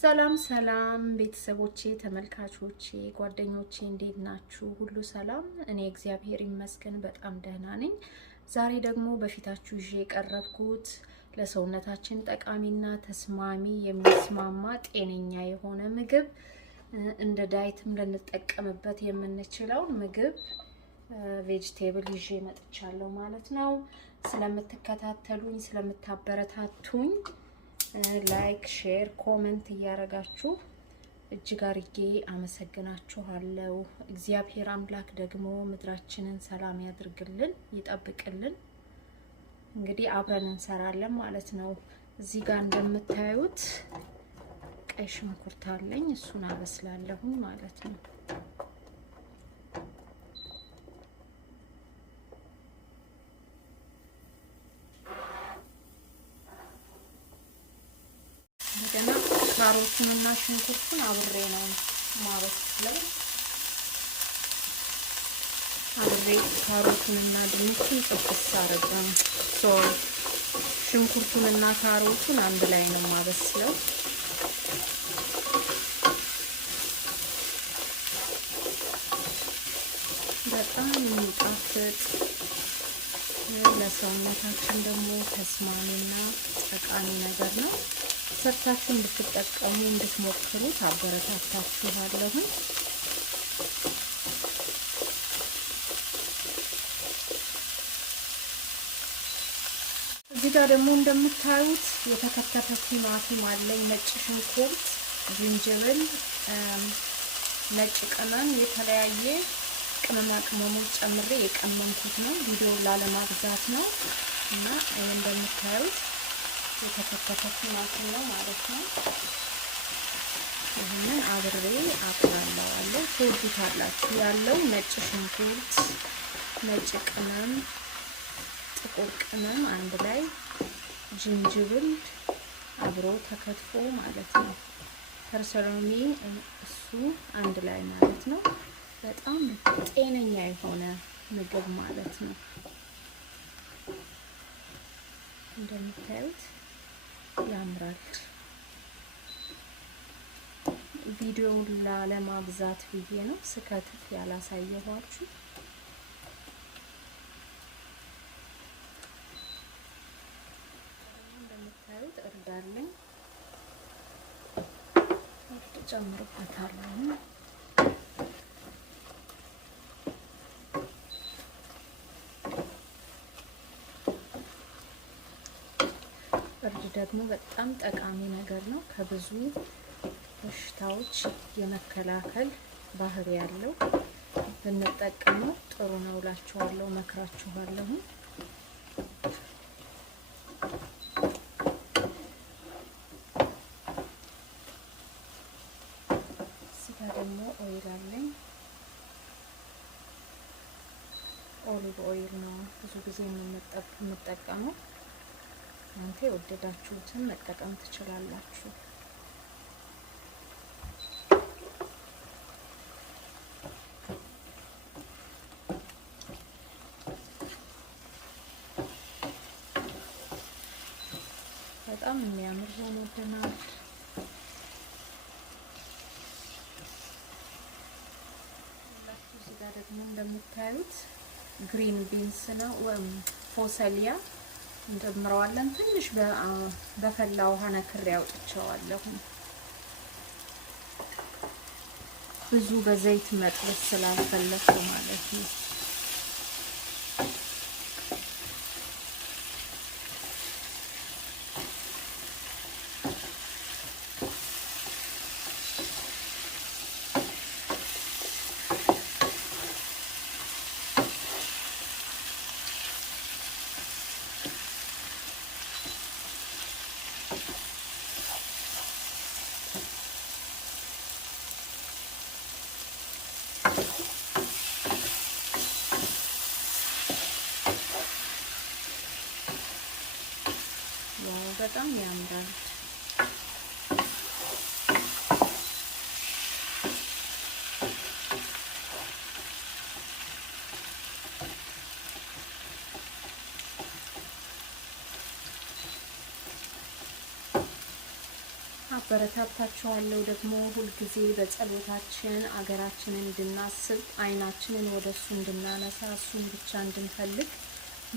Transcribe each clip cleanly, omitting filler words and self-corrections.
ሰላም ሰላም ቤተሰቦቼ ተመልካቾቼ ጓደኞቼ እንዴት ናችሁ? ሁሉ ሰላም? እኔ እግዚአብሔር ይመስገን በጣም ደህና ነኝ። ዛሬ ደግሞ በፊታችሁ ይዤ የቀረብኩት ለሰውነታችን ጠቃሚና ተስማሚ የሚስማማ ጤነኛ የሆነ ምግብ እንደ ዳይትም ልንጠቀምበት የምንችለው ምግብ ቬጂቴብል ይዤ መጥቻለሁ ማለት ነው። ስለምትከታተሉኝ ስለምታበረታቱኝ ላይክ ሼር ኮሜንት እያረጋችሁ እጅግ አርጌ አመሰግናችኋለሁ። እግዚአብሔር አምላክ ደግሞ ምድራችንን ሰላም ያድርግልን ይጠብቅልን። እንግዲህ አብረን እንሰራለን ማለት ነው። እዚህ ጋር እንደምታዩት ቀይ ሽንኩርት አለኝ፣ እሱን አበስላለሁ ማለት ነው። እንደገና ካሮቱንና ሽንኩርቱን አብሬ ነው ማበስለው። አብሬ ካሮቱንና ድንቹን ጥብስ አደረገው። ሽንኩርቱንና ካሮቱን አንድ ላይ ነው ማበስለው። በጣም የሚጣፍጥ ለሰውነታችን ደግሞ ተስማሚና ጠቃሚ ነገር ነው። ሰርታችሁ እንድትጠቀሙ እንድትሞክሩት አበረታታችኋለሁ። እዚህ ጋር ደግሞ እንደምታዩት የተከተፈ ቲማቲም አለኝ፣ ነጭ ሽንኩርት፣ ዝንጅብል፣ ነጭ ቅመም፣ የተለያየ ቅመማ ቅመሞች ጨምሬ የቀመምኩት ነው። ቪዲዮውን ላለማብዛት ነው እና ይሄ እንደምታዩት የተከተፈ ቲማቲም ነው ማለት ነው። ይሄንን አብሬ አቁላለዋለሁ። ትወዱታላችሁ። ያለው ነጭ ሽንኩርት፣ ነጭ ቅመም፣ ጥቁር ቅመም አንድ ላይ ዝንጅብል አብሮ ተከትፎ ማለት ነው። ተስማሚ እሱ አንድ ላይ ማለት ነው። በጣም ጤነኛ የሆነ ምግብ ማለት ነው። እንደምታዩት ያምራል። ቪዲዮውን ላለማብዛት ብዬ ነው ስከትፍ ያላሳየኋችሁ። እንደምታዩት እርድ አለኝ፣ እርድ ጨምርበታለሁ። እርድ ደግሞ በጣም ጠቃሚ ነገር ነው። ከብዙ በሽታዎች የመከላከል ባህሪ ያለው ብንጠቀመው ጥሩ ነው እላችኋለሁ፣ መክራችኋለሁ። እዚህ ጋር ደግሞ ኦይል አለኝ። ኦሊቭ ኦይል ነው ብዙ ጊዜ የምንጠቀመው። እናንተ የወደዳችሁትን መጠቀም ትችላላችሁ። በጣም የሚያምር ሆኖልናል። እዚህ ጋር ደግሞ እንደምታዩት ግሪን ቢንስ ነው ወይም ፎሰሊያ እንደምረዋለን። ትንሽ በፈላ ውሃ ነክሬ አውጥቼዋለሁ። ብዙ በዘይት መጥበስ ስላልፈለኩ ማለት ነው። በጣም ያምራል። አበረታታችኋለሁ። ደግሞ ሁል ጊዜ በጸሎታችን አገራችንን እንድናስብ አይናችንን ወደሱ እንድናነሳ እሱን ብቻ እንድንፈልግ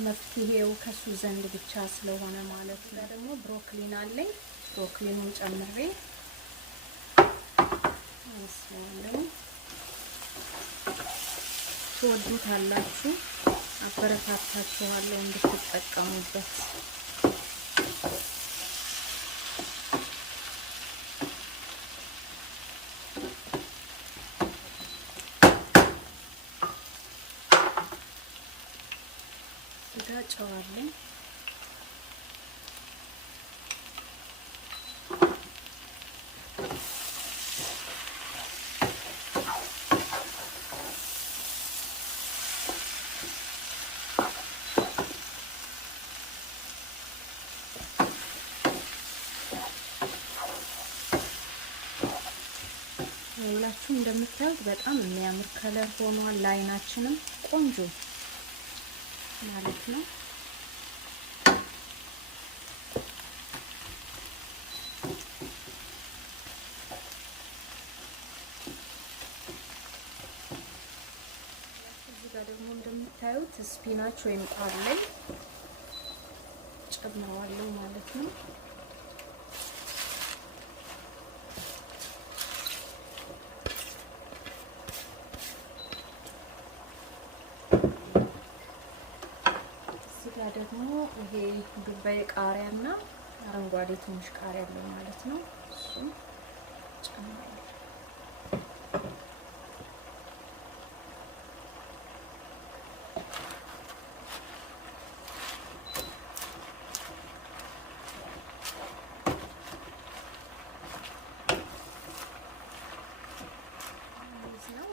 መፍትሄው ከሱ ዘንድ ብቻ ስለሆነ ማለት ነው። ደግሞ ብሮኮሊን አለኝ። ብሮኮሊኑን ጨምሬ አስዋለሁ። ትወዱታላችሁ። አበረታታችኋለሁ እንድትጠቀሙበት። ስጋ ጨው አለኝ። ሁላችሁም እንደምታዩት በጣም የሚያምር ከለር ሆኗል። ለአይናችንም ቆንጆ ማለት ነው። እዚህ ጋር ደግሞ እንደምታዩት ስፒናች ወይም ቃሪያ ጨምረዋለሁ ማለት ነው። ደግሞ ይሄ ዱባይ ቃሪያና አረንጓዴ ትንሽ ቃሪያ አለው ማለት ነው። እሱም ጨምራለሁ።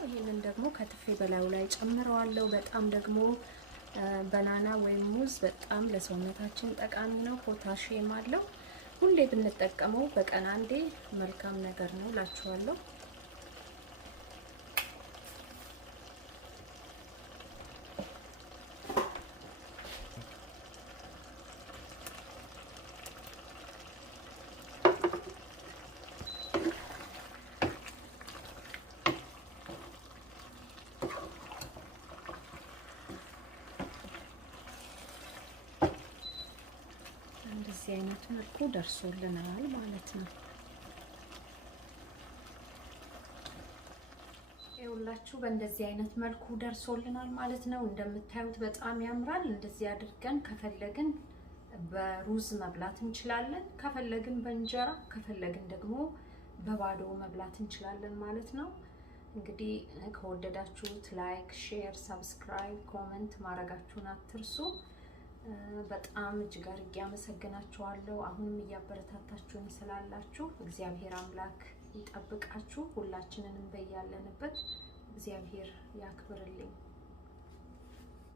ይሄንን ደግሞ ከትፌ በላዩ ላይ ጨምረዋለሁ። በጣም ደግሞ ባናና ወይም ሙዝ በጣም ለሰውነታችን ጠቃሚ ነው። ፖታሺየም አለው። ሁሌ ብንጠቀመው በቀን አንዴ መልካም ነገር ነው እላችኋለሁ። እንደዚህ አይነት መልኩ ደርሶልናል ማለት ነው። ይኸውላችሁ በእንደዚህ አይነት መልኩ ደርሶልናል ማለት ነው። እንደምታዩት በጣም ያምራል። እንደዚህ አድርገን ከፈለግን በሩዝ መብላት እንችላለን፣ ከፈለግን በእንጀራ፣ ከፈለግን ደግሞ በባዶ መብላት እንችላለን ማለት ነው። እንግዲህ ከወደዳችሁት ላይክ፣ ሼር፣ ሰብስክራይብ፣ ኮሜንት ማድረጋችሁን አትርሱ። በጣም እጅግ አድርጌ አመሰግናችኋለሁ። አሁንም እያበረታታችሁኝ ስላላችሁ እግዚአብሔር አምላክ ይጠብቃችሁ። ሁላችንንም በያለንበት እግዚአብሔር ያክብርልኝ።